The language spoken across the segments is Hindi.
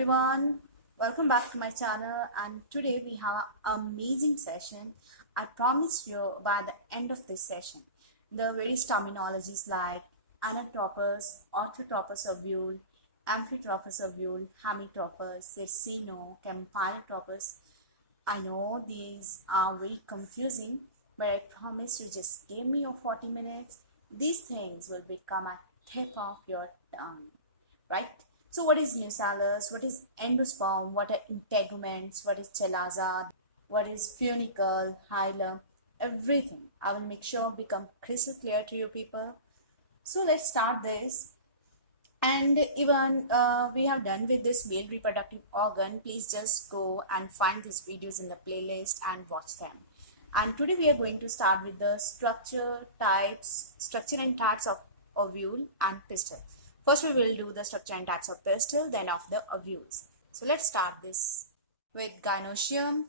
everyone, welcome back to my channel, and today we have an amazing session. I promise you by the end of this session, the various terminologies like anatropous, orthotropous ovule, amphitropous ovule, hemitropous, circino, campylotropous. I know these are very confusing, but I promise you just give me your 40 minutes. These things will become a tip of your tongue, right? So what is nucellus, what is endosperm, what are integuments, what is chalaza, what is funicle, hilum, everything. I will make sure become crystal clear to you people. So let's start this. And even we have done with this male reproductive organ, please just go and find these videos in the playlist and watch them. And today we are going to start with the structure and types of ovule and pistil. First we will do the structure and types of pistil, then of the ovules. So let's start this with gynoecium.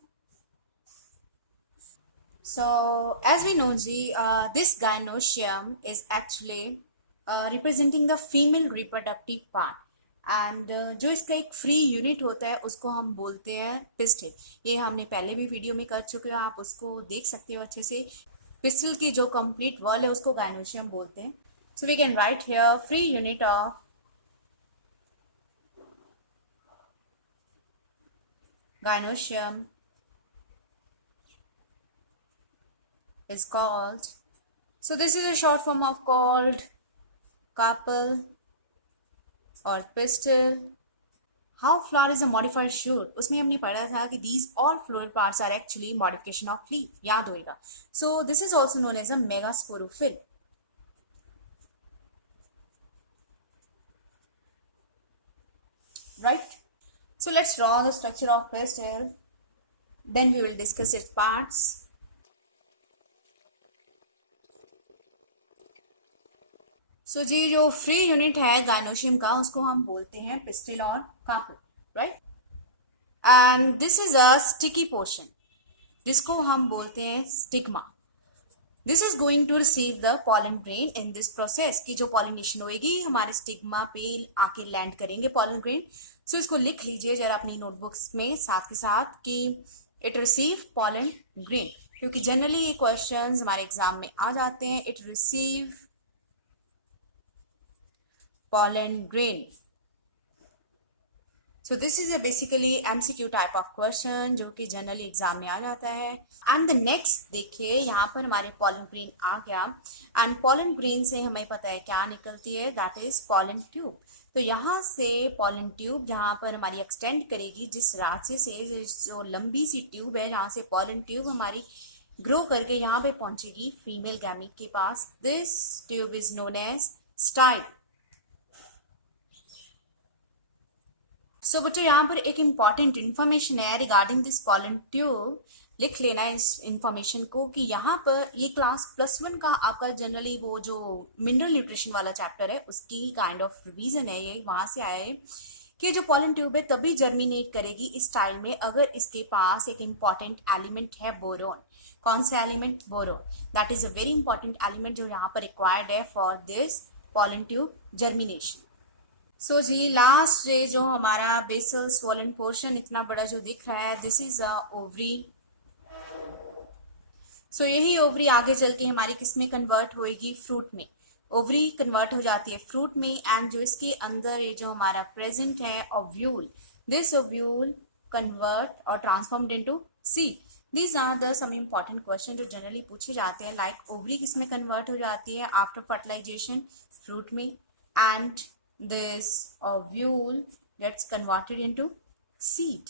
So as we know this gynoecium is actually representing the female reproductive part. And जो इसका एक फ्री यूनिट होता है उसको हम बोलते हैं पिस्टिल. ये हमने पहले भी वीडियो में कर चुके हो, आप उसको देख सकते हो अच्छे से. पिस्टिल की जो कंप्लीट वर्ड है उसको गायनोशियम बोलते हैं. So we can write here free unit of gynoecium is called, so this is a short form of called carpel or pistil. How flower is a modified shoot, उसमें हमने पढ़ा था कि these all floral parts are actually modification of leaf, याद होएगा. So this is also known as a megasporophyll. Right? So let's draw the structure of pistil, then we will discuss its parts. So जी जो फ्री यूनिट है गायनोशियम का उसको हम बोलते हैं पिस्टिल और carpel, right. And this is a sticky portion जिसको हम बोलते हैं stigma. This is going to receive the pollen grain in this process, की जो पॉलिनेशन होएगी हमारे स्टिग्मा पे आके लैंड करेंगे पॉलन ग्रेन. सो इसको लिख लीजिए जरा अपनी नोटबुक्स में साथ के साथ कि इट रिसीव पॉलन ग्रेन, क्योंकि जनरली ये क्वेश्चंस हमारे एग्जाम में आ जाते हैं. It receive pollen grain. So this is a basically MCQ type of question जो कि जनरली एग्जाम में आ जाता है. एंड द नेक्स्ट देखिए यहाँ पर हमारे pollen grain आ गया, एंड pollen grain से हमें पता है क्या निकलती है, दैट इज pollen tube. तो यहाँ से pollen tube जहाँ पर हमारी एक्सटेंड करेगी, जिस रास्ते से जो लंबी सी ट्यूब है जहाँ से pollen tube हमारी ग्रो करके यहाँ पे पहुंचेगी फीमेल गैमीट के पास, this tube is known as style. So बच्चों यहाँ पर एक इम्पॉर्टेंट इन्फॉर्मेशन है रिगार्डिंग दिस पॉलन ट्यूब. लिख लेना है इस इंफॉर्मेशन को कि यहाँ पर ये क्लास +1 का आपका जनरली वो जो मिनरल न्यूट्रिशन वाला चैप्टर है उसकी काइंड ऑफ रिवीजन है. ये वहां से आया है कि जो पॉलन ट्यूब है तभी जर्मिनेट करेगी इस टाइम में अगर इसके पास एक इम्पॉर्टेंट एलिमेंट है बोरोन. कौन सा element? Boron. That is a very important element जो यहाँ पर रिक्वायर्ड है for this pollen tube germination. So जी लास्ट जो हमारा बेसल स्वोलन पोर्शन इतना बड़ा जो दिख रहा है, दिस इज अ ओवरी. सो यही ओवरी आगे चल के हमारी किस में कन्वर्ट होएगी? फ्रूट में. ओवरी कन्वर्ट हो जाती है फ्रूट में, एंड जो इसके अंदर ये जो हमारा प्रेजेंट है ओव्यूल, दिस ओव्यूल कन्वर्ट और transformed into seed. These are the some important question जो जनरली पूछे जाते हैं. लाइक ओवरी किस में कन्वर्ट हो जाती है आफ्टर फर्टिलाइजेशन? फ्रूट में. And this ovule gets converted into seed.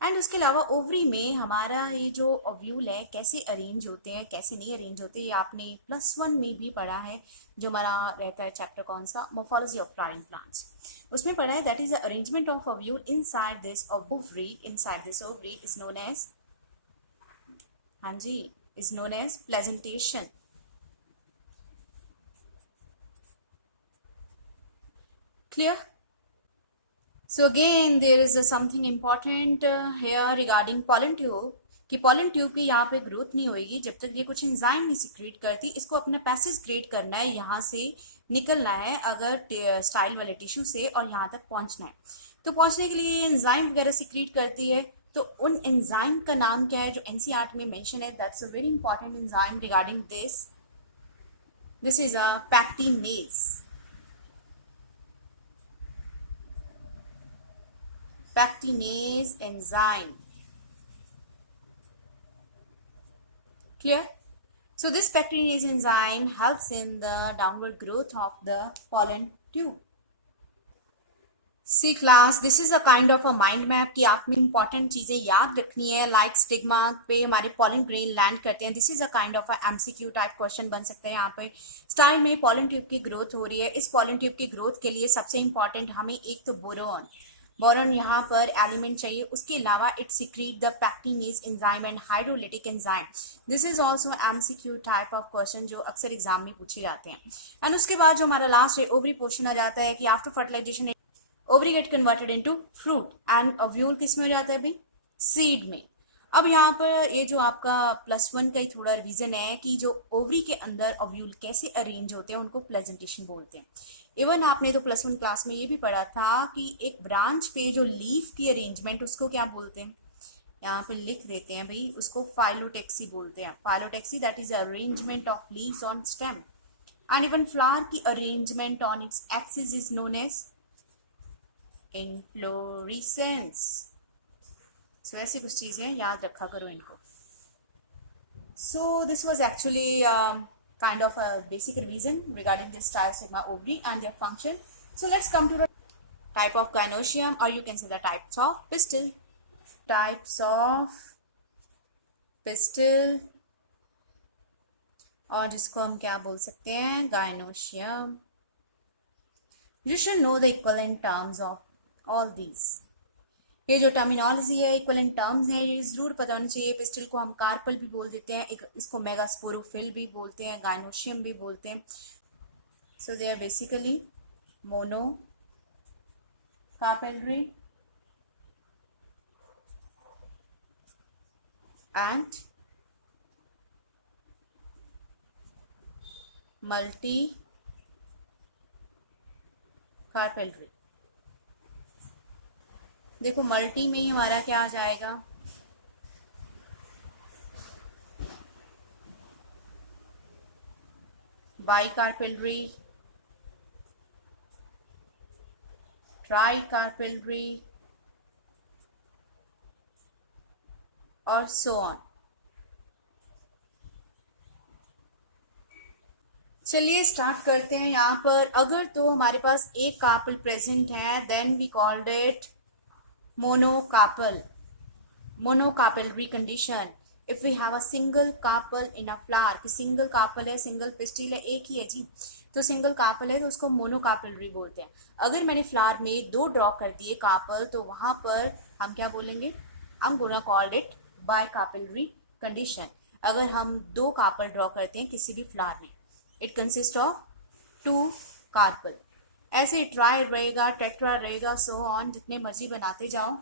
And उसके अलावा ओवरी में हमारा ये जो ओव्यूल है कैसे अरेंज होते हैं कैसे नहीं अरेंज होते, ये आपने +1 में भी पढ़ा है. जो हमारा रहता है चैप्टर कौन सा? Morphology of flowering plants. उसमें पढ़ा है that is the arrangement of ovule inside this ovary. Inside this ovary is known as, हाँ जी, is known as placentation. Clear? So again there is something important here regarding pollen tube, कि pollen tube की यहाँ पे ग्रोथ नहीं होगी जब तक ये कुछ एंजाइम नहीं सिक्रीट करती. इसको अपना पैसेज क्रिएट करना है, यहाँ से निकलना है अगर स्टाइल वाले टिश्यू से और यहाँ तक पहुंचना है. तो पहुंचने के लिए ये एंजाइम वगैरह सिक्रीट करती है। तो उन एंजाइम का नाम क्या है जो एनसीईआरटी में मेंशन है? That's a very important enzyme regarding this. This is a pectinase. Pectinase enzyme. Clear? So this pectinase enzyme helps in the downward growth of the pollen tube. See class, this is a kind of a mind map कि आपने इंपॉर्टेंट चीजें याद रखनी है। लाइक स्टिग्मा पे हमारे पॉलन ग्रेन लैंड करते हैं। This is a kind of a MCQ type question बन सकते हैं। यहाँ पे स्टार्टिंग में पॉलन ट्यूब की ग्रोथ हो रही है। इस पॉलन ट्यूब की ग्रोथ के लिए सबसे इंपॉर्टेंट हमें एक तो बोरोन, बोरॉन यहाँ पर एलिमेंट चाहिए। उसके अलावा it secrete the pectinase enzyme and hydrolytic enzyme. This is also MCQ type of question जो अक्सर एग्जाम में पूछे जाते हैं। एंड उसके बाद जो हमारा लास्ट है ओवरी पोर्शन आ जाता है कि after fertilization ovary get converted into fruit and ovule किस में हो जाता है भाई? सीड में। अब यहाँ पर ये जो आपका +1 का ही थोड़ा रिवीजन है कि जो ओवरी के अंदर ओव्यूल कैसे अरेंज होते हैं उनको प्रेजेंटेशन बोलते हैं। इवन आपने तो +1 क्लास में ये भी पढ़ा था कि एक ब्रांच पे जो लीफ की अरेंजमेंट उसको क्या बोलते हैं? यहाँ पे लिख देते हैं भाई, उसको फाइलोटेक्सी बोलते हैं। Phyllotaxy that is arrangement of leaves on stem. And even flower की arrangement on its axis is known as inflorescence. So ऐसी कुछ चीजें याद रखा करो इनको। So this was actually kind of a basic revision regarding this style sigma ovary and their function. So let's come to the type of gynoecium, or you can say the types of pistil. Types of pistil, और जिसको हम क्या बोल सकते हैं? gynoecium. You should know the equivalent terms of all these. ये जो टर्मिनोलॉजी है, इक्विवेलेंट टर्म्स हैं, ये जरूर पता होना चाहिए। पिस्टिल को हम कार्पल भी बोल देते हैं, एक इसको मेगास्पोरोफिल भी बोलते हैं, गाइनोशियम भी बोलते हैं। So they are basically monocarpellary and multicarpellary. देखो मल्टी में ही हमारा क्या आ जाएगा? बाइकार्पेलरी, ट्राइकार्पेलरी और सो ऑन। चलिए स्टार्ट करते हैं। यहाँ पर अगर तो हमारे पास एक कार्पल प्रेजेंट है then we called it monocarpellary condition. If we have a single carpel in a flower, कि सिंगल कार्पल है, सिंगल पिस्टिल है, एक ही है जी, तो सिंगल कार्पल है तो उसको मोनोकार्पेलरी बोलते हैं। अगर मैंने फ्लावर में 2 ड्रॉ कर दिए कार्पल तो वहां पर हम क्या बोलेंगे? I'm gonna call it bicarpellary condition। अगर हम 2 कार्पल ड्रॉ करते हैं किसी भी फ्लावर में, इट कंसिस्ट ऑफ 2 कार्पल। ऐसे ट्राई रहेगा, टेट्रा रहेगा, सो ऑन, जितने मर्जी बनाते जाओ।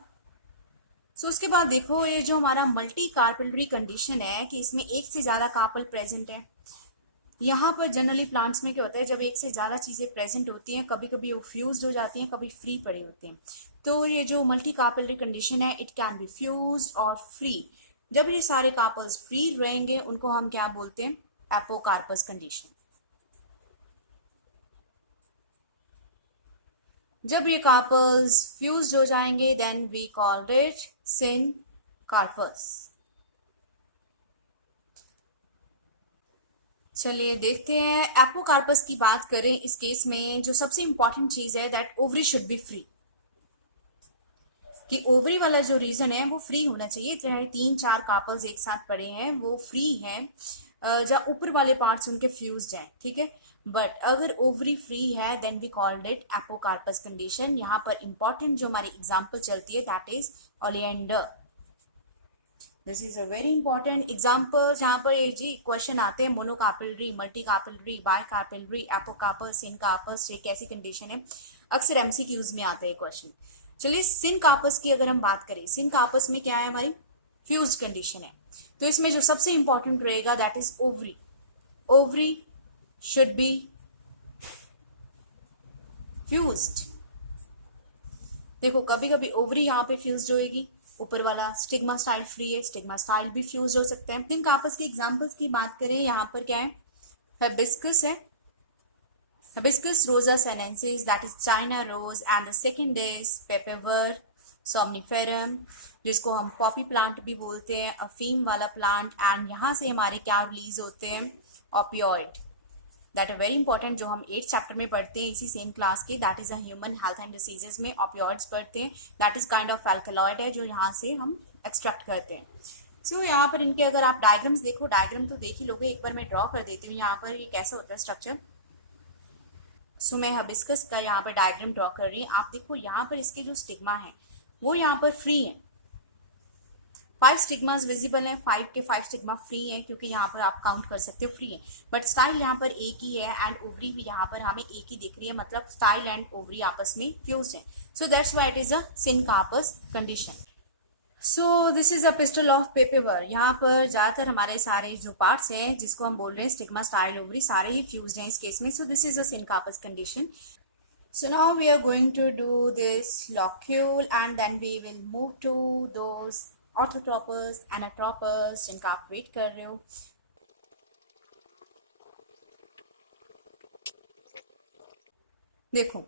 सो उसके बाद देखो ये जो हमारा मल्टी कार्पेलरी कंडीशन है कि इसमें एक से ज्यादा कार्पल प्रेजेंट है। यहाँ पर जनरली प्लांट्स में क्या होता है, जब एक से ज्यादा चीजें प्रेजेंट होती हैं, कभी कभी वो फ्यूज्ड हो जाती हैं, कभी फ्री पड़े होते हैं। तो ये जो मल्टी कार्पेलरी कंडीशन है, इट कैन बी फ्यूज्ड और फ्री। जब ये सारे कार्पल्स फ्री रहेंगे उनको हम क्या बोलते हैं? Apocarpous condition. जब ये कार्पल्स फ्यूज्ड हो जाएंगे then we called it syncarpous. चलिए देखते हैं। एपोकार्पस की बात करें इस केस में जो सबसे इंपॉर्टेंट चीज है that ovary should be free, कि ओवरी वाला जो रीजन है वो फ्री होना चाहिए। चाहे 3-4 कार्पल्स एक साथ पड़े हैं वो फ्री हैं, जहाँ ऊपर वाले पार्ट्स उनके फ्यूज्ड हैं, ठीक है। बट अगर ओवरी फ्री है then we called it apocarpous condition. यहाँ पर इंपॉर्टेंट जो हमारी एग्जांपल चलती है that is oleander. This is a very important example जहाँ पर ये जी क्वेश्चन आते हैं monocarpellary, multicarpellary, bicarpellary, apocarpous, syncarpous, ये कैसी कंडीशन है, अक्सर एमसीक्यूज में आता है क्वेश्चन। चलिए सिनकार्पस की अगर हम बात करें, सिनकार्पस में क्या है, हमारी फ्यूज कंडीशन है। तो इसमें जो सबसे इंपॉर्टेंट रहेगा that is ovary. Ovary should be fused। देखो कभी कभी ओवरी यहाँ पे फ्यूज होएगी, ऊपर वाला स्टिग्मा स्टाइल फ्री है, स्टिग्मा स्टाइल भी फ्यूज हो सकते हैं। जिनका आपस के एग्जांपल्स की बात करें, यहाँ पर क्या है, हिबिस्कस है, Hibiscus rosa sinensis, that is China rose, and the second is Papaver somniferum, जिसको हम पॉपी प्लांट भी बोलते हैं, अफीम वाला प्लांट। एंड यहाँ से हमारे क्या रिलीज होते हैं, opioid, that are very important, जो हम 8th चैप्टर में पढ़ते हैं इसी सेम क्लास के, that is a human health and diseases में ओपियोइड्स पढ़ते हैं। That is kind of alkaloid है जो यहाँ से हम एक्सट्रैक्ट करते हैं। सो यहाँ पर इनके अगर आप डायग्राम्स देखो, डायग्राम तो देख ही लोगे, एक बार मैं ड्रॉ कर देती हूँ यहाँ पर ये कैसा होता है स्ट्रक्चर। सो मैं हिबिस्कस का यहाँ पर डायग्राम ड्रॉ कर रही हूँ। आप देखो यहाँ पर इसके जो स्टिग्मा है वो यहाँ पर फ्री है, 5 स्टिग्मास विजिबल हैं, 5 के 5 स्टिग्मा फ्री हैं, क्योंकि यहाँ पर आप काउंट कर सकते हो फ्री है। बट स्टाइल यहाँ पर एक ही है एंड ओवरी भी यहाँ पर हमें एक ही दिख रही है, मतलब स्टाइल एंड ओवरी आपस में फ्यूज है। So that's why it is a syncarpous condition. So this is a pistol of पेपेवर। यहाँ पर ज्यादातर हमारे सारे जो पार्ट्स हैं जिसको हम बोल रहे हैं स्टिग्मा स्टाइल ओवरी, सारे ही फ्यूज्ड हैं इस केस में। सो this is a syncarpous condition. So now we are going to do this locule and then we will move to those orthotropous, anatropous जिनका आप वेट कर रहे हो। देखो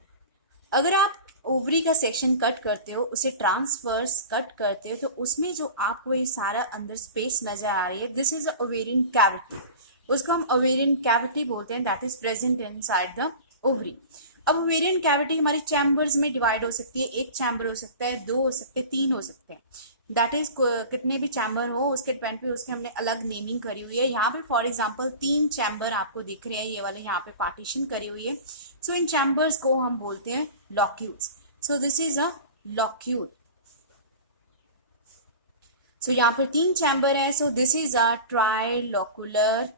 अगर आप ओवरी का सेक्शन कट करते हो, उसे ट्रांसवर्स कट करते हो, तो उसमें जो आपको ये सारा अंदर स्पेस नजर आ रही है, दिस इज ओवेरियन कैविटी, उसको हम ओवेरियन कैविटी बोलते हैं, that is present inside the ovary. अब ओवेरियन कैविटी हमारी चैम्बर्स में डिवाइड हो सकती है, एक चैम्बर हो सकता है, 2 हो सकते हैं, 3 हो सकते हैं, दैट इज कितने भी चैम्बर हो उसके डिपेंड पे उसके हमने अलग नेमिंग करी हुई है। यहाँ पे फॉर एग्जांपल 3 चैम्बर आपको दिख रहे हैं, ये वाले यहाँ पे पार्टीशन करी हुई है। सो इन चैम्बर्स को हम बोलते हैं locules. So this is a locule. So यहाँ पर 3 चैम्बर है, so this is a trilocular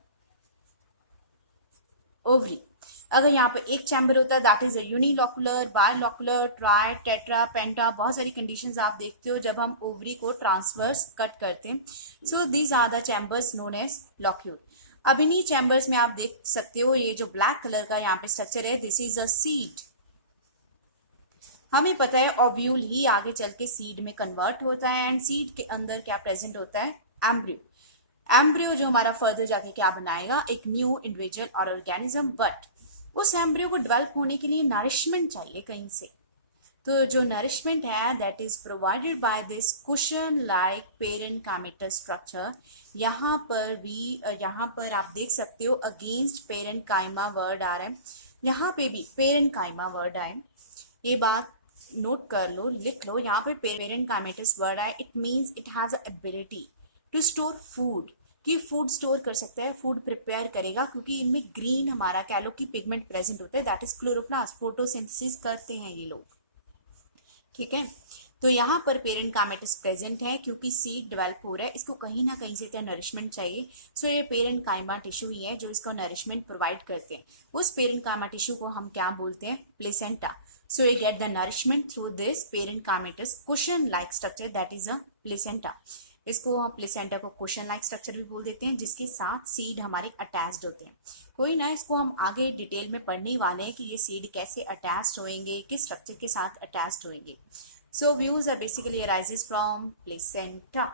ovary. अगर यहाँ पे एक चैम्बर होता है that is a unilocular, bilocular, tri, tetra, penta, बहुत सारी कंडीशंस आप देखते हो जब हम ओवरी को ट्रांसवर्स कट करते हैं। So these are the chambers known as locule. अब इन्हीं चैम्बर्स में आप देख सकते हो ये जो ब्लैक कलर का यहाँ पे स्ट्रक्चर है, दिस इज अ सीड। हमें पता है ओव्यूल ही आगे चल के सीड में कन्वर्ट होता है एंड सीड के अंदर क्या प्रेजेंट होता है, एम्ब्रियो। एम्ब्रियो जो हमारा फर्दर जाके क्या बनाएगा, एक न्यू इंडिविजुअल और ऑर्गेनिज्म। बट उस एम्ब्रियो को डेवलप होने के लिए नरिशमेंट चाहिए कहीं से, तो जो नरिशमेंट है that is provided by this cushion like parenchymatal structure. यहाँ पर भी यहाँ पर आप देख सकते हो अगेंस्ट पेरेन्काइमा वर्ड आ रहा है, यहाँ पे भी पेरेन्काइमा वर्ड आए, ये बात नोट कर लो, लिख लो, यहाँ पे पेरेन्काइमेटस वर्ड आए, it means it has a ability to store food, कि फूड स्टोर कर सकता है, फूड प्रिपेयर करेगा, क्योंकि इनमें ग्रीन हमारा कह लो कि पिगमेंट प्रेजेंट होता है, दैट इज क्लोरोप्लास्ट, फोटोसिंथेसिस करते हैं ये लोग, ठीक है। तो यहाँ पर पेरेन्काइमेटस प्रेजेंट है क्योंकि सीड डेवलप हो रहा है, इसको कहीं ना कहीं से नरिशमेंट चाहिए। सो ये पेरेन्काइमा टिश्यू ही है जो इसको नरिशमेंट प्रोवाइड करते हैं। उस पेरेन्काइमा टिश्यू को हम क्या बोलते हैं, प्लेसेंटा। सो ये get the nourishment through this parenchymatous cushion like structure, that is a placenta. इसको हम प्लेसेंटा को कुशन लाइक स्ट्रक्चर भी बोल देते हैं, जिसके साथ सीड हमारे अटैच्ड होते हैं। कोई ना, इसको हम आगे डिटेल में पढ़ने वाले हैं कि ये सीड कैसे अटैच्ड होंगे, किस स्ट्रक्चर के साथ अटैच्ड होंगे। So ovules are basically arises from placenta.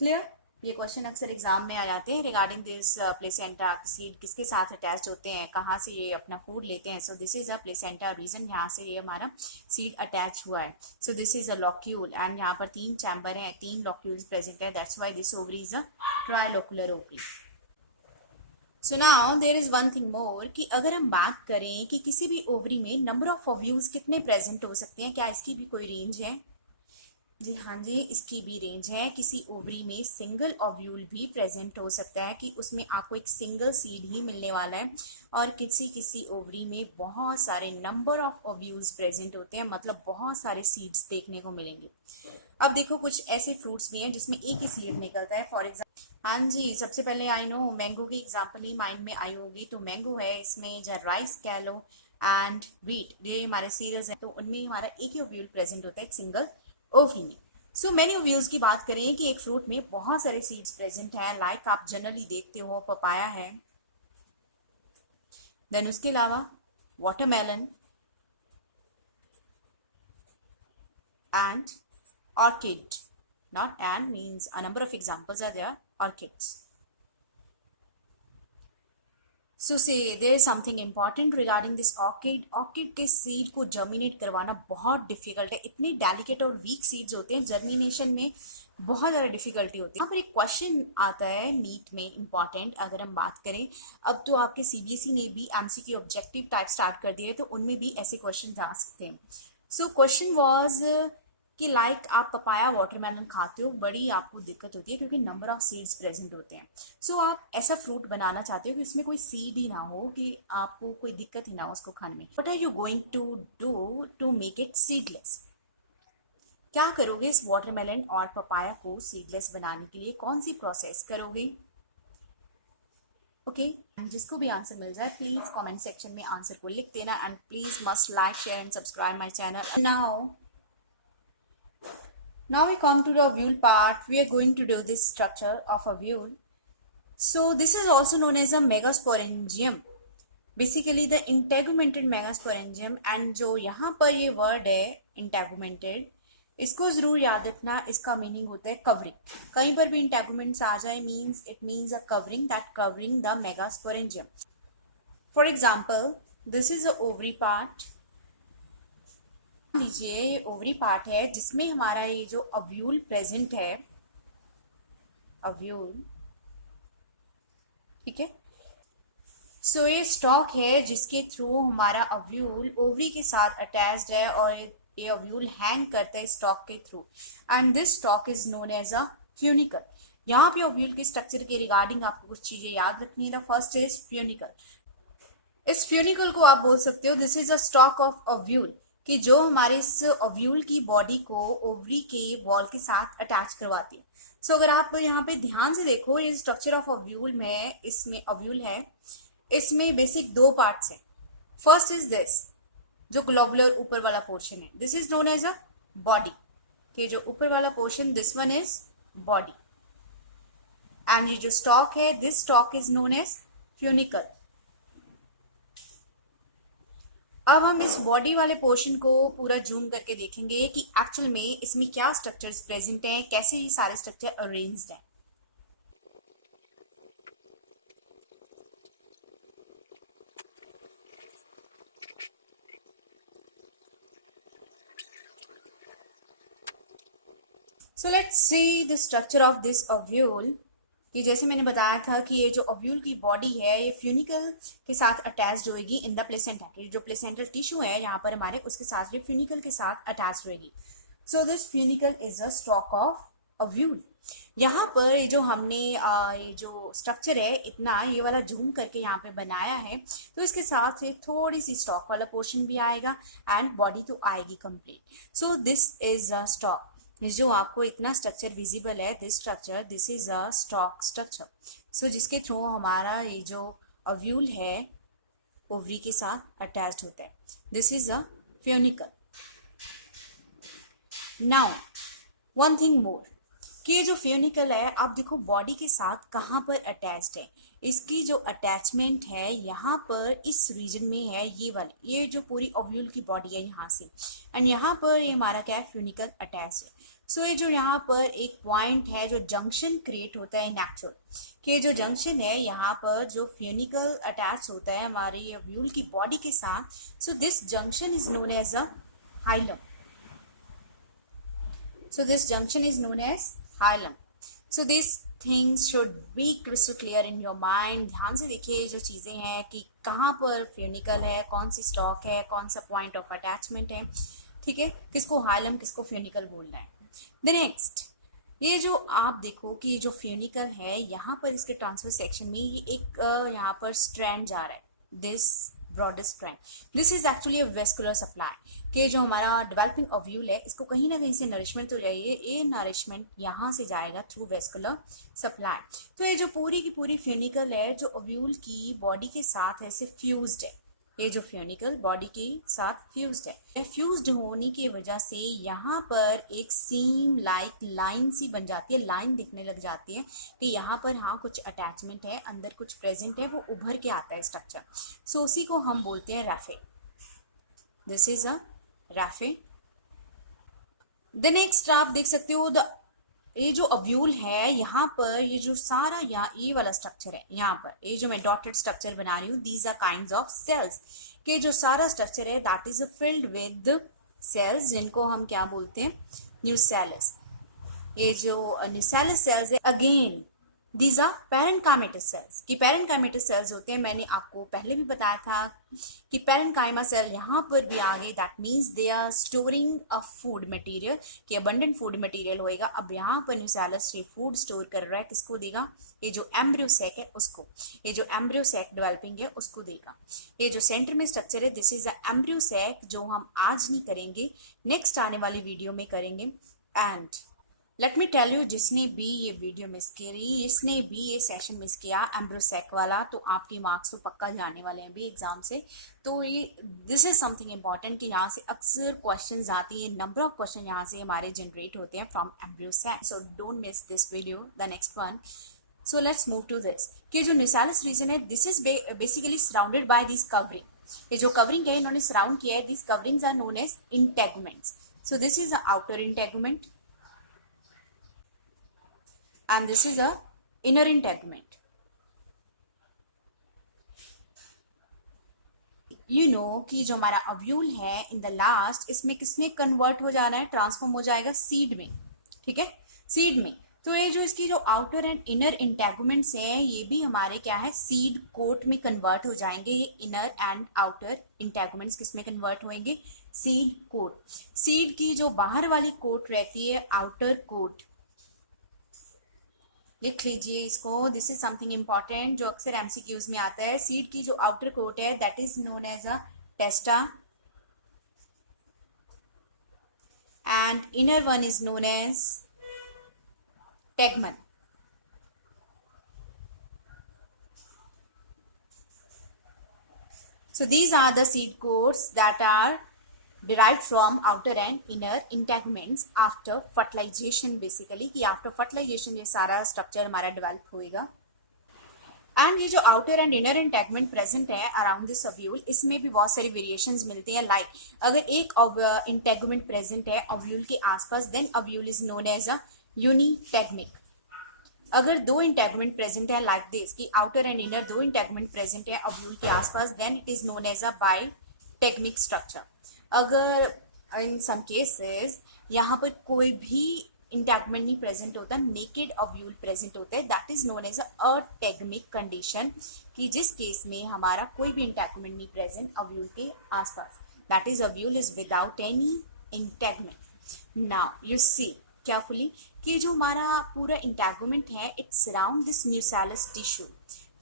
Clear? ये क्वेश्चन अक्सर एग्जाम में आ जाते हैं रिगार्डिंग दिस प्लेसेंटा, सीड किसके साथ अटैच्ड होते हैं, कहाँ से ये अपना फूड लेते हैं। So this is a placenta, region यहाँ से ये हमारा सीड अटैच हुआ है। So this is a locule and यहाँ पर 3 चैम्बर हैं, 3 लॉक्यूल्स प्रेजेंट है, that's why this ovary is a trilocular ovary. So now there is one thing more, कि अगर हम बात करें कि किसी भी ओवरी में नंबर ऑफ ओव्यूल्स कितने प्रेजेंट हो सकते हैं, क्या इसकी भी कोई रेंज है? जी हाँ जी, इसकी भी रेंज है। किसी ओवरी में सिंगल ओव्यूल भी प्रेजेंट हो सकता है, कि उसमें आपको एक सिंगल सीड ही मिलने वाला है, और किसी किसी ओवरी में बहुत सारे नंबर ऑफ ओव्यूल्स प्रेजेंट होते हैं, मतलब बहुत सारे सीड्स देखने को मिलेंगे। अब देखो कुछ ऐसे फ्रूट्स भी हैं जिसमें एक ही सीड निकलता है, फॉर एग्जाम्पल, हाँ जी, सबसे पहले आई नो मैंगो की एग्जाम्पल ही माइंड में आई होगी। तो मैंगो है, इसमें जो राइस कह लो एंड व्हीट, ये हमारे सीरियल्स हैं, तो उनमें हमारा एक ही ओव्यूल प्रेजेंट होता है, एक सिंगल ओवरी में। सो मैनी ओव्यूल्स की बात करें कि एक फ्रूट में बहुत सारे सीड्स प्रेजेंट हैं, लाइक आप जनरली देखते हो पपाया है, देन उसके अलावा watermelon, and orchid. Not and means a number of examples are there. Orchids. So say there is something important regarding this orchid. Orchid के सीड को जर्मिनेट करवाना बहुत डिफिकल्ट है. इतने डेलिकेट और वीक सीड्स होते हैं, जर्मिनेशन में बहुत ज़्यादा डिफिकल्टी होती है. यहाँ पर एक क्वेश्चन आता है नीट में इम्पॉर्टेंट. अगर हम बात करें, अब तो आपके सीबीएसई ने भी एमसीक्यू ऑब्जेक्टिव टाइप स्टार्ट कर दिए, तो उनमें भी ऐसे क्वेश्चन आ सकते हैं. सो क्वेश्चन वाज कि लाइक आप पपाया वाटरमेलन खाते हो, बड़ी आपको दिक्कत होती है क्योंकि नंबर ऑफ सीड्स प्रेजेंट होते हैं. सो आप ऐसा फ्रूट बनाना चाहते हो कि उसमें कोई सीड ही ना हो, कि आपको कोई दिक्कत ही ना हो उसको खाने में. What are you going to do to make it seedless? क्या करोगे इस वाटरमेलन और पपाया को सीडलेस बनाने के लिए? कौन सी प्रोसेस करोगे? ओके, जिसको भी आंसर मिल जाए प्लीज कमेंट सेक्शन में आंसर को लिख देना. And please must like, share and subscribe my channel. Now we come to the ovule part. We are going to do this structure of ovule. So this is also known as a megasporangium. Basically the integumented megasporangium. And जो यहाँ पर ये word है integumented, इसको जरूर याद रखना. इसका मीनिंग होता है कवरिंग. कहीं पर भी इंटेगुमेंट्स आ जाए it means a covering, that covering the megasporangium. For example, this is the ovary part. लीजिए ये ओवरी पार्ट है जिसमें हमारा ये जो ओव्यूल प्रेजेंट है, ओव्यूल, ठीक है. सो ये स्टॉक है जिसके थ्रू हमारा ओव्यूल ओवरी के साथ अटैच्ड है और ये ओव्यूल हैंग करता है स्टॉक के थ्रू. And this stalk is known as a funicle. यहाँ पे ओव्यूल के स्ट्रक्चर के रिगार्डिंग आपको कुछ चीजें याद रखनी है. First is funicle. इस फ्यूनिकल को आप बोल सकते हो this is a stock of ovule, कि जो हमारे इस ओव्यूल की बॉडी को ओवरी के वॉल के साथ अटैच करवाती है. सो अगर आप यहाँ पे ध्यान से देखो, ये स्ट्रक्चर ऑफ ओव्यूल में, इसमें ओव्यूल है, इसमें बेसिक दो पार्ट्स हैं. फर्स्ट इज दिस जो ग्लोबुलर ऊपर वाला पोर्शन है, this is known as a body. कि जो ऊपर वाला portion, this one is body. And ये जो स्टॉक है, this stalk is known as funicle. अब हम इस बॉडी वाले पोर्शन को पूरा जूम करके देखेंगे कि एक्चुअल में इसमें क्या स्ट्रक्चर्स प्रेजेंट हैं, कैसे ये सारे स्ट्रक्चर अरेंज्ड हैं. So let's see the structure of this ovule. कि जैसे मैंने बताया था कि ये जो ओव्यूल की बॉडी है ये फ्यूनिकल के साथ अटैच्ड होएगी इन द प्लेसेंटा. कि जो प्लेसेंटल टिश्यू है यहाँ पर हमारे, उसके साथ ये फ्यूनिकल के साथ अटैच्ड होएगी. So this funicle is a stock of ovule. यहाँ पर ये जो हमने ये जो स्ट्रक्चर है इतना ये वाला जूम करके यहाँ पे बनाया है, तो इसके साथ एक थोड़ी सी स्टॉक वाला पोर्शन भी आएगा एंड बॉडी तो आएगी complete. So this is a stalk. जो आपको इतना स्ट्रक्चर विजिबल है, this structure, this is a stalk structure. So जिसके थ्रू हमारा ये जो ओव्यूल है ओवरी के साथ अटैच्ड होता है. This is a funicle. Now one thing more, कि ये जो फ्यूनिकल है आप देखो बॉडी के साथ कहाँ पर अटैच्ड है. इसकी जो अटैचमेंट है यहाँ पर इस रीजन में है, ये वाली, ये जो पूरी ओव्यूल की बॉडी है यहाँ से, एंड यहाँ पर ये हमारा क्या है, फ्यूनिकल अटैच है. सो ये जो यहाँ पर एक पॉइंट है जो जंक्शन क्रिएट होता है नेचुरल, कि जो जंक्शन है यहाँ पर जो फ्यूनिकल अटैच होता है हमारी ओव्यूल की बॉडी के साथ. So this junction is known as a hilum. So this junction is known as hilum. So these things should be crystal clear in your mind. ध्यान से देखिए जो चीज़ें हैं कि कहाँ पर फ्यूनिकल है, कौन सी स्टॉक है, कौन सा पॉइंट ऑफ अटैचमेंट है, ठीक है, किसको हाइलम किसको फ्यूनिकल बोलना है. द नेक्स्ट, ये जो आप देखो कि ये जो फ्यूनिकल है यहाँ पर इसके ट्रांसफर सेक्शन में ये एक यहाँ पर स्ट्रैंड जा रहा है, this broadest strand. This is actually a vascular supply. कि जो हमारा डेवलपिंग ओव्यूल है इसको कहीं ना कहीं से नरिशमेंट तो चाहिए, ये नरिशमेंट यहाँ से जाएगा थ्रू वेस्कुलर सप्लाई. तो ये जो पूरी की पूरी फ्यूनिकल है जो ओव्यूल की बॉडी के साथ ऐसे फ्यूज्ड है, ये जो फ्यूनिकल बॉडी के साथ फ्यूज्ड है. फ्यूज्ड होने की वजह से यहाँ पर एक सीम लाइक लाइन सी बन जाती है, लाइन दिखने लग जाती है कि यहाँ पर हाँ कुछ अटैचमेंट है, अंदर कुछ प्रेजेंट है, वो उभर के आता है स्ट्रक्चर. सो उसी को हम बोलते हैं raphe. This is a raphe. The next आप देख सकते हो ये जो अव्यूल है, यहाँ पर ये जो सारा यहाँ ये वाला स्ट्रक्चर है, यहाँ पर ये जो मैं डॉटेड स्ट्रक्चर बना रही हूँ, these are kinds of cells, के जो सारा स्ट्रक्चर है that is filled with cells, जिनको हम क्या बोलते हैं, न्यूसेलस। ये जो न्यूसेलस सेल्स है, again these are parenchymatous cells, कि पैरेन्काइमेटस सेल्स होते हैं, मैंने आपको पहले भी बताया था कि पैरेन्काइमा सेल यहाँ पर भी आ गए, that means they are storing a food material, कि अबंडेंट फूड मटेरियल होएगा। अब यहाँ पर न्यूसेलस ये फूड स्टोर कर रहा है, किसको देगा, ये जो एम्ब्रियो सेक है उसको, ये जो एम्ब्रियो सेक डेवलपिंग है उसको देगा। ये जो सेंटर में स्ट्रक्चर है this is a embryo sac, जो हम आज नहीं करेंगे, नेक्स्ट आने वाली वीडियो में करेंगे। And let me tell you, जिसने भी ये वीडियो मिस करी, जिसने भी ये सेशन मिस किया एम्ब्रोसेक वाला, तो आपके मार्क्स तो पक्का जाने वाले हैं भी एग्जाम से। तो ये दिस इज समथिंग इम्पॉर्टेंट कि यहाँ से अक्सर क्वेश्चंस आती है, नंबर ऑफ क्वेश्चन यहाँ से हमारे जनरेट होते हैं from embryo sac, so don't miss this video, the next one. So let's move to this, कि जो न्यूसेलस रीजन है this is basically surrounded by this covering, ये जो कवरिंग है इन्होंने सराउंड किया है, this coverings are known as integuments. So this is a outer integument and this is a inner integument. You know कि जो हमारा अव्यूल है इन द लास्ट, इसमें किसमें कन्वर्ट हो जाना है, ट्रांसफॉर्म हो जाएगा सीड में, ठीक है, सीड में। तो ये जो इसकी जो आउटर एंड इनर इंटेगुमेंट्स है, ये भी हमारे क्या है, सीड कोट में कन्वर्ट हो जाएंगे। ये इनर एंड आउटर इंटेगुमेंट्स किसमें कन्वर्ट होंगे, सीड कोट। सीड की जो बाहर वाली कोट रहती है, आउटर कोट, लिख लीजिए इसको, दिस इज समथिंग इंपॉर्टेंट जो अक्सर एमसीक्यूज में आता है। सीड की जो आउटर कोट है that is known as a testa, and inner one is known as tegmen. So these are the seed coats that are derived from outer and inner integuments after fertilization, basically कि after fertilization ये सारा structure हमारा develop होएगा। एंड ये जो outer and inner integument present है अराउंड दिस ओव्यूल, इसमें भी बहुत सारी वेरिएशंस मिलते हैं। लाइक अगर एक इंटेगमेंट प्रेजेंट है ओव्यूल के आसपास, then ovule is known as a unitegmic. अगर दो इंटेगमेंट प्रेजेंट है लाइक दिस, कि आउटर एंड इनर दो इंटेगमेंट प्रेजेंट है ओव्यूल के आसपास, then it is known as a bitegmic structure. अगर इन सम केसेस यहाँ पर कोई भी इंटेगमेंट नहीं प्रेजेंट होता, नेकेड ओव्यूल प्रेजेंट होता है, that is known as ategmic condition, कि जिस केस में हमारा कोई भी इंटेगमेंट नहीं प्रेजेंट ओव्यूल के आसपास, that is ovule is without any integument. Now you see carefully कि जो हमारा पूरा इंटेगुमेंट है it surround this nucellus tissue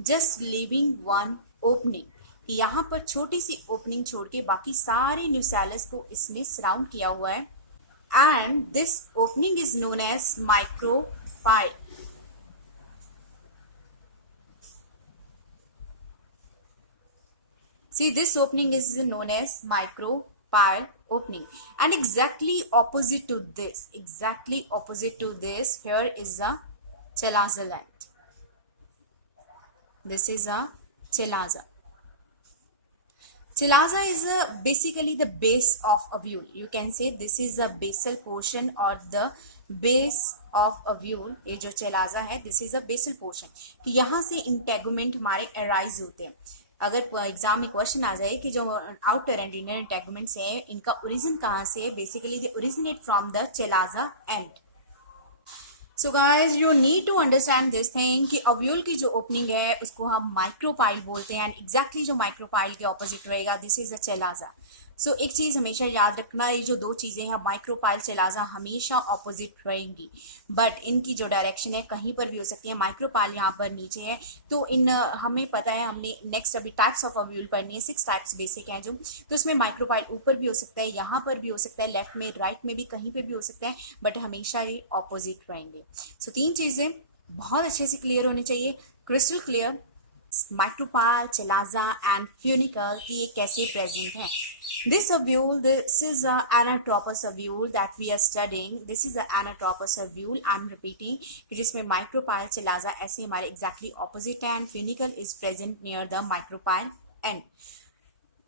just leaving one opening, यहाँ पर छोटी सी ओपनिंग छोड़ के बाकी सारे न्यूसेलस को इसमें सराउंड किया हुआ है, and this opening is known as micropyle. See, this opening is known as micropyle opening, and exactly opposite to this, here is a chalaza gland. This is a chalaza. Chalaza is basically the base of ovule. You can say this is the basal portion or the base of ovule. ये जो chalaza है this is a basal portion, कि यहाँ से integument हमारे arise होते हैं। अगर एग्जाम में क्वेश्चन आ जाए कि जो आउटर एंड इनर इंटेगुमेंट्स हैं इनका ओरिजिन कहाँ से है, basically they originate from the chalaza end. So guys you need to understand this thing कि ओव्यूल की जो ओपनिंग है उसको हम माइक्रोपाइल बोलते हैं, एंड एग्जैक्टली जो माइक्रोपाइल के ऑपोजिट रहेगा दिस इज अ चलाजा। सो एक चीज हमेशा याद रखना, ये जो दो चीजें हैं माइक्रोपाइल चलाजा हमेशा ऑपोजिट रहेंगी, बट इनकी जो डायरेक्शन है कहीं पर भी हो सकती है। माइक्रोपाइल यहाँ पर नीचे है, तो इन हमें पता है, हमने नेक्स्ट अभी टाइप्स ऑफ ओव्यूल पढ़नी है, 6 टाइप्स बेसिक हैं जो, तो उसमें माइक्रोपाइल ऊपर भी हो सकता है, यहाँ पर भी हो सकता है, लेफ्ट में राइट में भी कहीं पे भी हो सकता है, बट हमेशा ये ऑपोजिट रहेंगे। सो 3 चीजें बहुत अच्छे से क्लियर होनी चाहिए, crystal clear, micropyle, chalaza and funicle कि ये कैसे प्रेजेंट है। This ovule, this is a anatropous ovule that we are studying. This is a anatropous ovule. I'm repeating कि जिसमें micropyle, chalaza ऐसे हमारे exactly opposite है, and funicle is present near the micropyle end.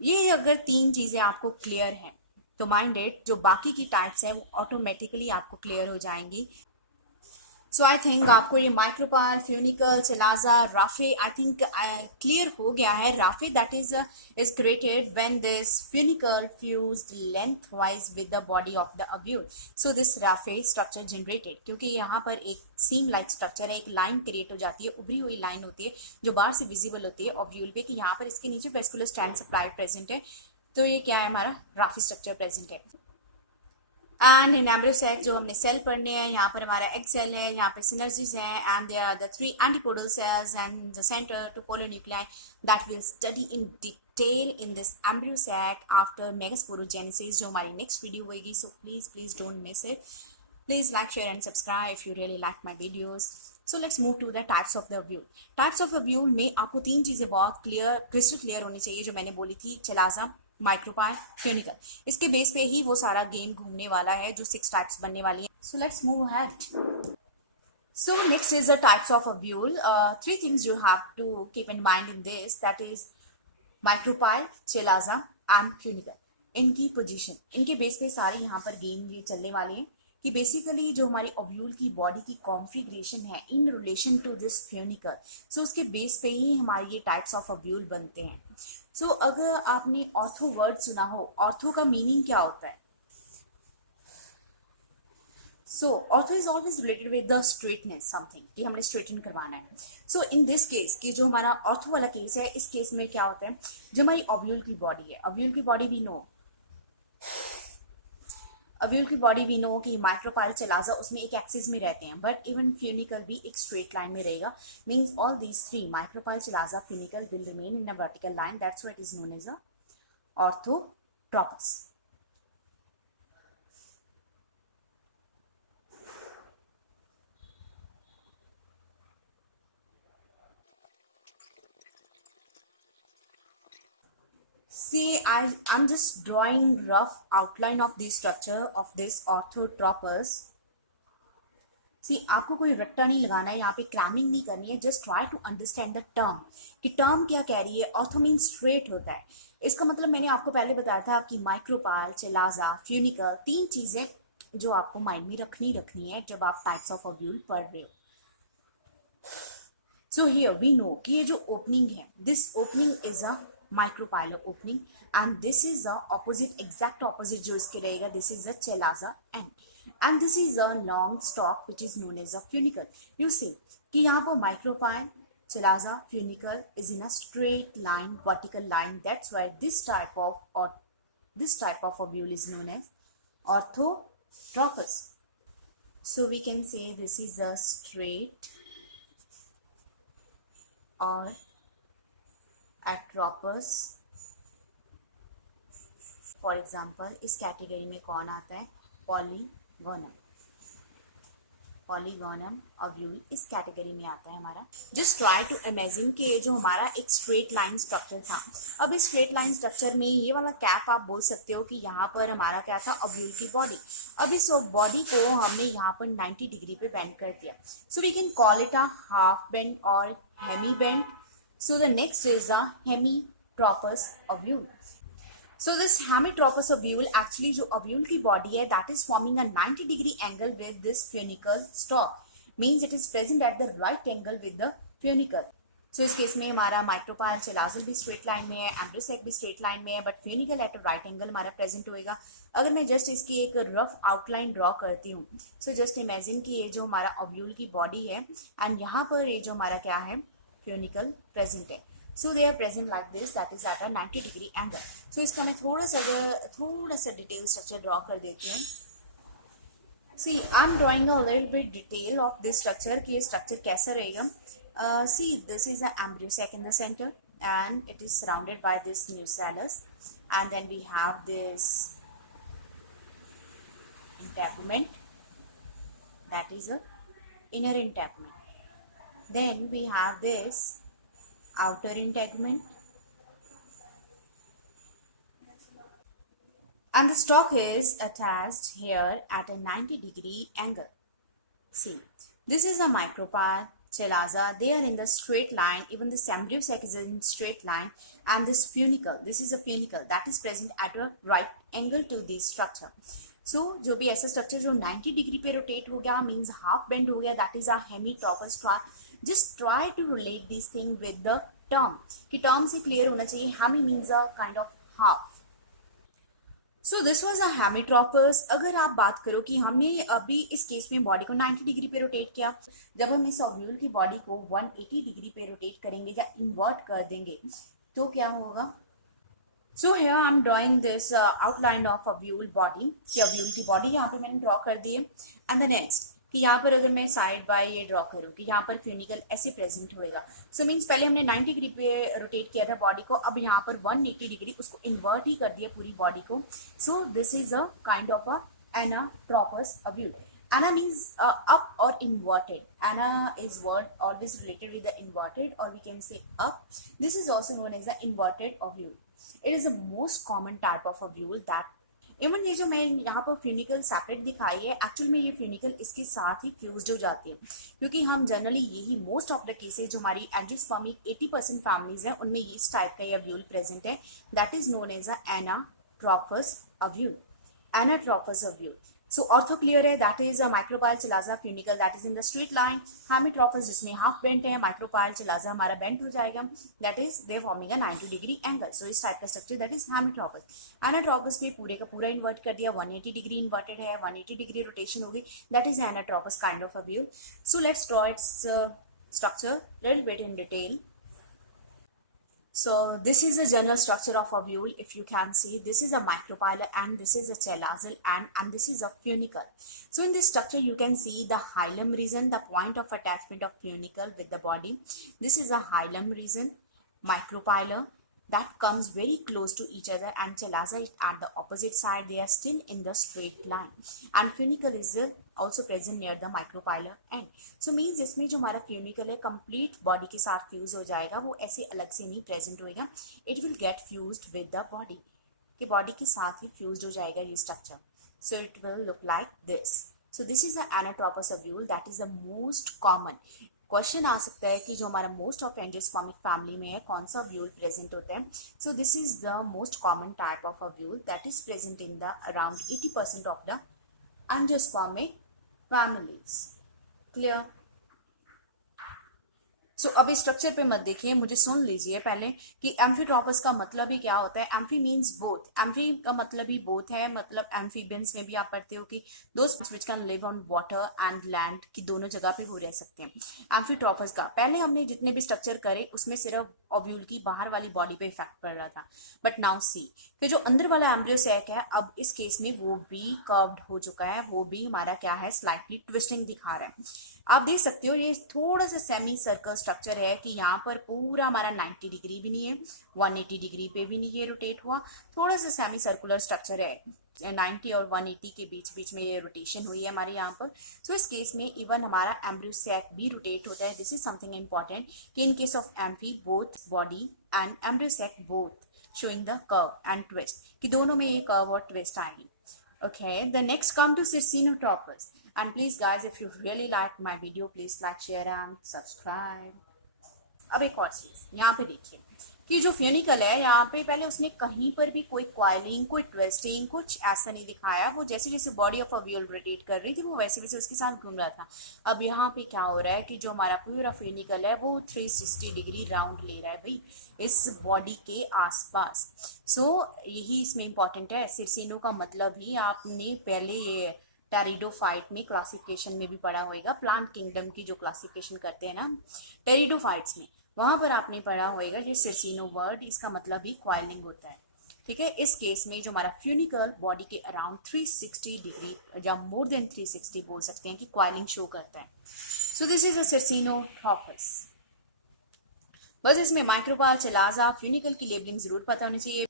ये अगर 3 चीजें आपको क्लियर हैं, तो माइंड इट, जो बाकी की टाइप्स है वो ऑटोमेटिकली आपको क्लियर हो जाएंगी. सो आई थिंक आपको ये micropyle, funicle, chalaza, raphe I think clear हो गया है. Raphe that is created when this funicle fused lengthwise with the body of the ovule. So this raphe structure generated, क्योंकि यहाँ पर एक सीम लाइक स्ट्रक्चर है, एक लाइन क्रिएट हो जाती है, उभरी हुई लाइन होती है जो बाहर से विजिबल होती है ओव्यूल पे, कि यहाँ पर इसके नीचे वेस्कुलर स्टैंड सप्लाई प्रेजेंट है. तो ये क्या है, हमारा राफे स्ट्रक्चर प्रेजेंट है. एंड इन एम्ब्रियोसैक जो हमने सेल पढ़ने हैं, यहाँ पर हमारा एग सेल है, यहाँ पे सिनर्जीज है, and there are the 3 antipodal cells and the centre two polar nuclei that will study in detail in this embryo sac after megasporogenesis, जो हमारी नेक्स्ट वीडियो होगी. So please don't miss it. Please like, share and subscribe if you really like my videos. So let's move to the types of the ovule. Types of ovule में आपको 3 चीजें बहुत क्रिस्टल क्लियर होनी चाहिए जो मैंने बोली थी, चलाजा, माइक्रोपाल, फ्यूनिकल. इसके बेस पे ही वो सारा गेम घूमने वाला है जो 6 टाइप्स बनने वाली है. So let's move ahead. So next is the types of ovule. 3 things you have to keep in mind in this, that is micropyle, chalaza and funicle. इनकी पोजीशन, इनके बेस पे सारे यहाँ पर गेम ये चलने वाले हैं कि बेसिकली जो हमारी ओव्यूल की बॉडी की कॉन्फ़िगरेशन है in relation to this funicle, so उसके बेस पे ही हमारे ये टाइप्स ऑफ ओव्यूल बनते हैं. सो अगर आपने ऑर्थो वर्ड सुना हो, ऑर्थो का मीनिंग क्या होता है? So ortho is always related with the straightness, something कि हमने स्ट्रेटन करवाना है. सो इन दिस केस कि जो हमारा ऑर्थो वाला केस है, इस केस में क्या होता है, जो हमारी ओव्यूल की बॉडी है, ओव्यूल की बॉडी वी नो, ओव्यूल की बॉडी वी नो कि माइक्रोपाइल, चलाजा उसमें एक एक्सिस में रहते हैं, बट इवन फ्यूनिकल भी एक स्ट्रेट लाइन में रहेगा. Means all these 3 micropyle, chalaza, funicle will remain in a vertical line. That's why it is known as a orthotropous. See, I'm just drawing rough outline of the structure of this orthotropus. See, आपको कोई रट्टा नहीं लगाना है, यहाँ पे क्रैमिंग नहीं करनी है. Just try to understand the term कि टर्म क्या कह रही है. ऑर्थो मीन स्ट्रेट होता है. इसका मतलब मैंने आपको पहले बताया था कि माइक्रोपाल, चलाजा, फ्यूनिकल, 3 चीजें जो आपको माइंड में रखनी है जब आप टाइप्स ऑफ ओव्यूल पढ़ रहे हो. So here we know कि ये जो opening है, this opening is a micropylar opening, and this is the opposite, exact opposite जो इसके रहेगा, this is a chalaza end, and this is a long stalk which is known as a funicle. You see कि यहाँ पर micropyle, chalaza, funicle is in a straight line, vertical line. That's why this type of ovule is known as orthotropous. So we can say this is a straight और एट्रोपस. फॉर एग्जाम्पल इस कैटेगरी में कौन आता है? पॉलीगोनम. पॉलीगोनम ओव्यूल इस कैटेगरी में आता है हमारा. जस्ट ट्राई टू इमेजिन कि ये जो हमारा एक स्ट्रेट लाइन स्ट्रक्चर था, अब इस स्ट्रेट लाइन स्ट्रक्चर में ये वाला कैप आप बोल सकते हो कि यहाँ पर हमारा क्या था, ओव्यूल की बॉडी. अब इस बॉडी को हमने यहाँ पर 90 डिग्री पे बेंड कर दिया. So we can call it a half bend और hemi bend. So the next is a hemitropous ovule. So this hemitropous ovule, actually जो ovule की body है, that is forming a 90 degree angle with this funicle stalk. Means it is present at the right angle with the funicle. So इस केस में हमारा माइक्रोपाइल, चलाजा भी स्ट्रेट लाइन में है, एम्ब्रियोसैक भी स्ट्रेट लाइन में है, but funicle at right angle हमारा प्रेजेंट होएगा. अगर मैं जस्ट इसकी एक रफ आउटलाइन ड्रॉ करती हूँ, सो जस्ट इमेजिन कि ये जो हमारा ओव्यूल की बॉडी है एंड यहाँ पर ये जो हमारा क्या है, फ्यूनिकल प्रेजेंट है. So they are present like this, that is at a 90 degree angle. So इसका मैं थोड़ा सा डिटेल स्ट्रक्चर ड्रॉ कर देती हूँ. See, I'm drawing a little bit detail of this structure कि ये structure कैसा रहेगा. See, this is an embryosac in the center and it is surrounded by this nucellus, and then we have this integument, that is a inner integument. Then we have this outer integument, and the stalk is attached here at a 90 degree angle. See, this is a micropyle, chalaza, they are in the straight line. Even this embryo sac is in straight line, and this funicle, this is a funicle that is present at a right angle to this structure. So जो भी ऐसा स्ट्रक्चर जो 90 डिग्री पे रोटेट हो गया मीन्स हाफ बेंड हो गया, that is a hemitropous. Just try to relate this thing with the term, कि टर्म से क्लियर होना चाहिए. Hemi means a kind of half. So this was a hemitropous. अगर आप बात करो कि हमने अभी इस केस में बॉडी को 90 डिग्री पे रोटेट किया, जब हम इस ओव्यूल की बॉडी को 180 डिग्री पे रोटेट करेंगे या इन्वर्ट कर देंगे तो क्या होगा. सो here I'm drawing this outline of ovule body, कि ovule की बॉडी यहाँ पे मैंने ड्रॉ कर दी है. एंड द नेक्स्ट कि यहाँ पर अगर मैं साइड बाय ये ड्रॉ करूँ कि यहाँ पर फ्यूनिकल ऐसे प्रेजेंट होएगा. सो मीन्स पहले हमने 90 डिग्री पे रोटेट किया था बॉडी को, अब यहाँ पर 180 डिग्री उसको इन्वर्ट ही कर दिया पूरी बॉडी को. सो this is a kind of a anatropous ovule. Ana means up or inverted. Ana is word always related with the inverted, or we can say up. This is also known as the inverted ovule. It is the most common type of ovule that even ये जो मैं यहाँ पर फ्यूनिकल सेपरेट दिखाई है, एक्चुअल में ये फ्यूनिकल इसके साथ ही फ्यूज्ड हो जाती है, क्योंकि हम जनरली यही मोस्ट ऑफ द केसेज जो हमारी एंजियोस्पर्मिक 80% फैमिलीज हैं उनमें इस टाइप का ये ovule प्रेजेंट है. That is known as a anatropous ovule. Anatropous ovule. So ortho clear है, that is a micropyle chalaza funicle that is in the straight line. Hemitropus जिसमें half bent है, micropyle chalaza हमारा bent हो जाएगा, that is they forming a 90 degree angle. So इस टाइप का structure that is hemitropus. Anatropus में पूरे का पूरा इन्वर्ट कर दिया, 180 डिग्री इन्वर्टेड है, 180 डिग्री रोटेशन होगी, that is anatropus kind of a view. So let's draw its structure little bit in detail. So this is the general structure of ovule. If you can see, this is a micropyle and this is a chalazal and this is a funicle. So in this structure you can see the hilum region, the point of attachment of funicle with the body. This is a hilum region, micropyle that comes very close to each other, and chalaza is at the opposite side. They are still in the straight line, and funicle is also present near the micropylar end. So means इसमें जो हमारा funicle है complete body के साथ fuse हो जाएगा, वो ऐसे अलग से नहीं present होएगा. It will get fused with the body, कि body के साथ ही fused हो जाएगा ये structure. So it will look like this. So this is the anatropus ovule, that is the most common. Question आ सकता है कि जो हमारा मोस्ट ऑफ एंजियोस्पर्मिक फैमिली में है कौन सा ovule प्रेजेंट होता है. So this is the most common type of ovule that is present in the around 80% of the angiospermic families. Clear. So अब इस स्ट्रक्चर पे मत देखिए, मुझे सुन लीजिए पहले कि एम्फीट्रोपस का मतलब ही क्या होता है. Amphi means both. एम्फी का मतलब ही बोथ है, मतलब एम्फीबियंस में भी आप पढ़ते हो कि those which can live on water and land, की दोनों जगह पे वो रह सकते हैं. एम्फीट्रोपस का पहले हमने जितने भी स्ट्रक्चर करे उसमें सिर्फ ओव्यूल की बाहर वाली बॉडी पे इफेक्ट पड़ रहा था, बट नाउ सी कि जो अंदर वाला एम्ब्रियो सैक है अब इस केस में वो भी कर्व्ड हो चुका है, वो भी हमारा क्या है स्लाइटली ट्विस्टिंग दिखा रहा है. आप देख सकते हो ये थोड़ा सा सेमी सर्कल स्ट्रक्चर है कि यहाँ पर पूरा हमारा 90 डिग्री भी नहीं है, 180 डिग्री पे भी नहीं है रोटेट हुआ, थोड़ा सा सेमी सर्कुलर स्ट्रक्चर है. 90 और 180 के बीच बीच में ये रोटेशन हुई है हमारे यहाँ पर. सो इस केस में इवन हमारा एम्ब्रियो सैक भी रोटेट होता है. दिस इज समथिंग इम्पॉर्टेंट कि in case of amphi both body and embryo sac both showing the curve and twist, कि दोनों में ये कर्व और ट्विस्ट आएगी. Okay, the next come to Circinotropus. And please guys, if you really like my video, please like, share and subscribe. अब एक और चीज यहाँ पे देखिए कि जो फ्यूनिकल है यहाँ पे पहले उसने कहीं पर भी कोई क्वाइलिंग, कोई ट्विस्टिंग, कुछ ऐसा नहीं दिखाया. वो जैसे जैसे बॉडी ऑफ ovule रोटेट कर रही थी वो वैसे वैसे उसके साथ घूम रहा था. अब यहाँ पे क्या हो रहा है कि जो हमारा पूरा फ्यूनिकल है वो 360 डिग्री राउंड ले रहा है भाई इस बॉडी के आसपास. सो यही इसमें इंपॉर्टेंट है. सिरसिनो का मतलब ही आपने पहले ये टेरिडोफाइट में क्लासिफिकेशन में भी पढ़ा होगा, प्लांट किंगडम की जो क्लासिफिकेशन करते हैं ना टेरिडोफाइट्स में, वहां पर आपने पढ़ा होगा ये सिरसिनो वर्ड, इसका मतलब ही क्वाइलिंग होता है. ठीक है. इस केस में जो हमारा फ्यूनिकल बॉडी के अराउंड 360 डिग्री या मोर देन 360 बोल सकते हैं कि क्वाइलिंग शो करता है. So this is a circinotropous. बस इसमें माइक्रोपाल, चलाजा, फ्यूनिकल की लेबलिंग जरूर पता होनी चाहिए.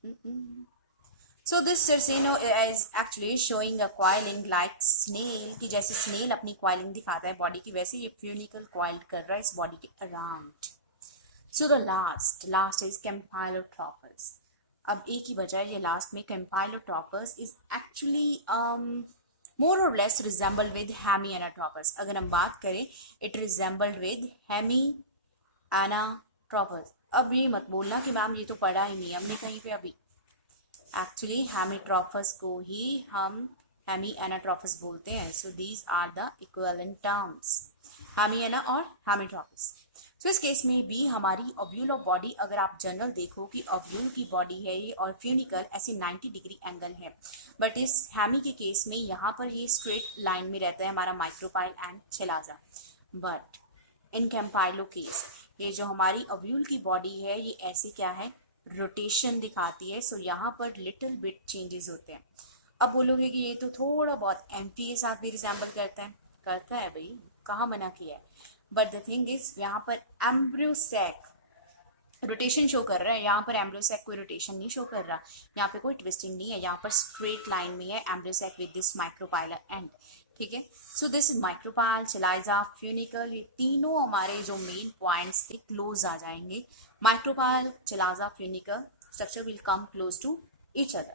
So this Circino is actually showing a coiling like snail, कि जैसे snail अपनी coiling दिखाता है बॉडी की, वैसे ये फ्यूनिकल coiled कर रहा है इस बॉडी के around. So the last is Campylotropus. अब एक ही बचा है ये लास्ट में. Campylotropus is actually more or less resembled with hemianatropous. अगर हम बात करें it resembled with hemianatropous. अब ये मत बोलना कि मैम ये तो पढ़ा ही नहीं हमने कहीं पे अभी. एक्चुअली हेमीट्रोफस को ही हम हेमीएनाट्रोफस बोलते हैं. So these are the equivalent terms, hemiana और हेमीट्रोफस. सो इस केस में भी हमारी ओव्यूल ऑफ बॉडी, अगर आप जनरल देखो कि ओव्यूल की बॉडी है ये और फ्यूनिकल ऐसे 90 डिग्री एंगल है, बट इस हेमी के केस में यहाँ पर ये स्ट्रेट लाइन में रहता है हमारा micropyle and chalaza. But in campylo case ये जो हमारी ओव्यूल की बॉडी है ये ऐसे क्या है, रोटेशन दिखाती है. सो यहाँ पर लिटिल बिट चेंजेस होते हैं. अब बोलोगे कि ये तो थोड़ा बहुत एम्फी के साथ भी रिजेंबल करता है भाई, कहाँ मना किया है. बट द थिंग इज यहाँ पर एम्ब्रियोसैक रोटेशन शो कर रहा है, यहाँ पर एम्ब्रियोसैक कोई रोटेशन नहीं शो कर रहा, यहाँ पे कोई ट्विस्टिंग नहीं है, यहाँ पर स्ट्रेट लाइन में है embryo sac with this micropylar end. ठीक है. So this micropyle, chalaza, funicle, ये तीनों हमारे जो मेन पॉइंट्स थे क्लोज आ जाएंगे. Micropyle, chalaza, funicle structure will come close to each other.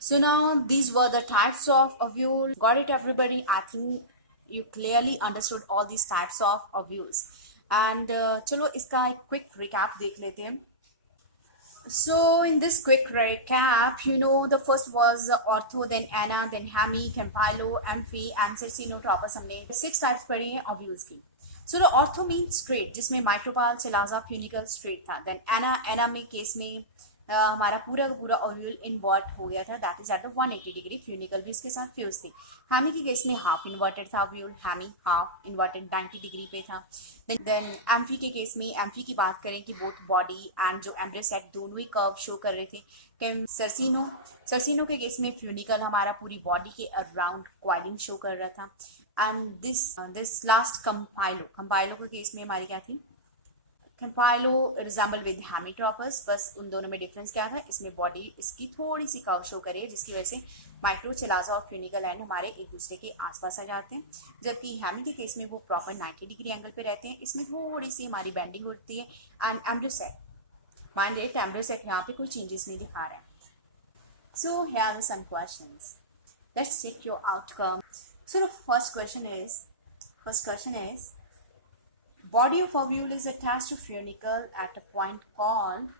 So now these were the types of ovule. Got it everybody? I think you clearly understood all these types of ovules. And चलो इसका एक quick recap देख लेते हैं. So in this quick recap, you know, the first was ortho, then ana, then hemi, campylo, amphi, and cercinotropous. हमने 6 types पढ़े हैं ovules की. So the ortho means straight, जिसमें माइक्रोपाइल, चिलाजा, फ्यूनिकल स्ट्रेट था. देन एना में केस में हमारा पूरा का पूरा ओव्यूल इन्वर्ट हो गया था, that is at the 180 degree. Funicle भी इसके साथ फ्यूज थी. हैमी के केस में हाफ इन्वर्टेड था ovule, hemi half inverted 90 degree पे था. देन एम्फी के केस में, एम्फी की बात करें कि बोथ बॉडी एंड जो एम्ब्रियोसैक दोनों ही कर्व शो कर रहे थे. सरसिनो के केस में फ्यूनिकल हमारा पूरी बॉडी के अराउंड क्वाइलिंग शो कर रहा था. एंड दिस लास्ट कंपाइलो के केस में हमारी क्या थी, कंपाइलो रिजेंबल विद हेमीट्रोपस. बस उन दोनों में डिफरेंस क्या था, इसमें बॉडी इसकी थोड़ी सी कर्व शो करी है जिसकी वजह से माइक्रो, चिलाजा और फ्यूनिकल एंड हमारे एक दूसरे के आसपास आ जाते हैं. जबकि हेमी के केस में वो प्रॉपर 90 डिग्री एंगल पे रहते हैं, इसमें थोड़ी सी हमारी बेंडिंग होती है. एंड एम्ब्रियोसैक, माइंड इट, एम्ब्रियोसैक यहाँ पे कोई चेंजेस नहीं दिखा रहा है. So here are some questions, let's check your outcome. So the first question is body of ovule is attached to funicle at a point called,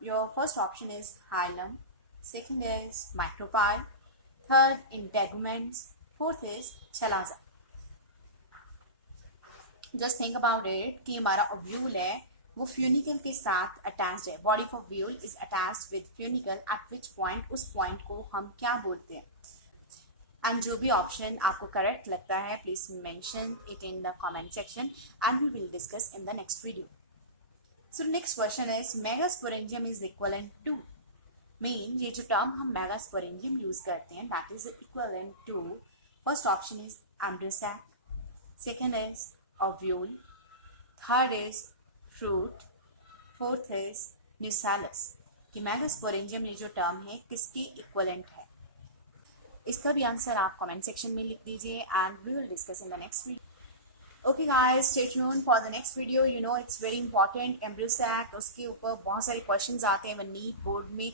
your first option is hilum, second is micropyle, third integuments, fourth is chalaza. Just think about it कि हमारा ovule है वो फ्यूनिकल के साथ अटैच्ड है. Body of ovule is attached with funicle, eight which point, उस पॉइंट को हम क्या बोलते हैं. एंड जो भी ऑप्शन आपको करेक्ट लगता है please mention it in the comment section and we will discuss in the next video. So next question is megasporangium is equivalent to. Mean ये जो टर्म हम मेगास्पोरेंजियम यूज करते हैं that is equivalent to, first option is embryo sac, second is ovule, third is fruit, fourth is nucellus. कि मेगास्पोरेंजियम ये जो टर्म है किसकी इक्विवेलेंट है, इसका भी आंसर आप कमेंट सेक्शन में लिख दीजिए and we will discuss in the next video. Okay guys, stay tuned for the next video. You know it's very important embryo sac, उसके ऊपर बहुत सारे क्वेश्चंस आते हैं नीट बोर्ड में.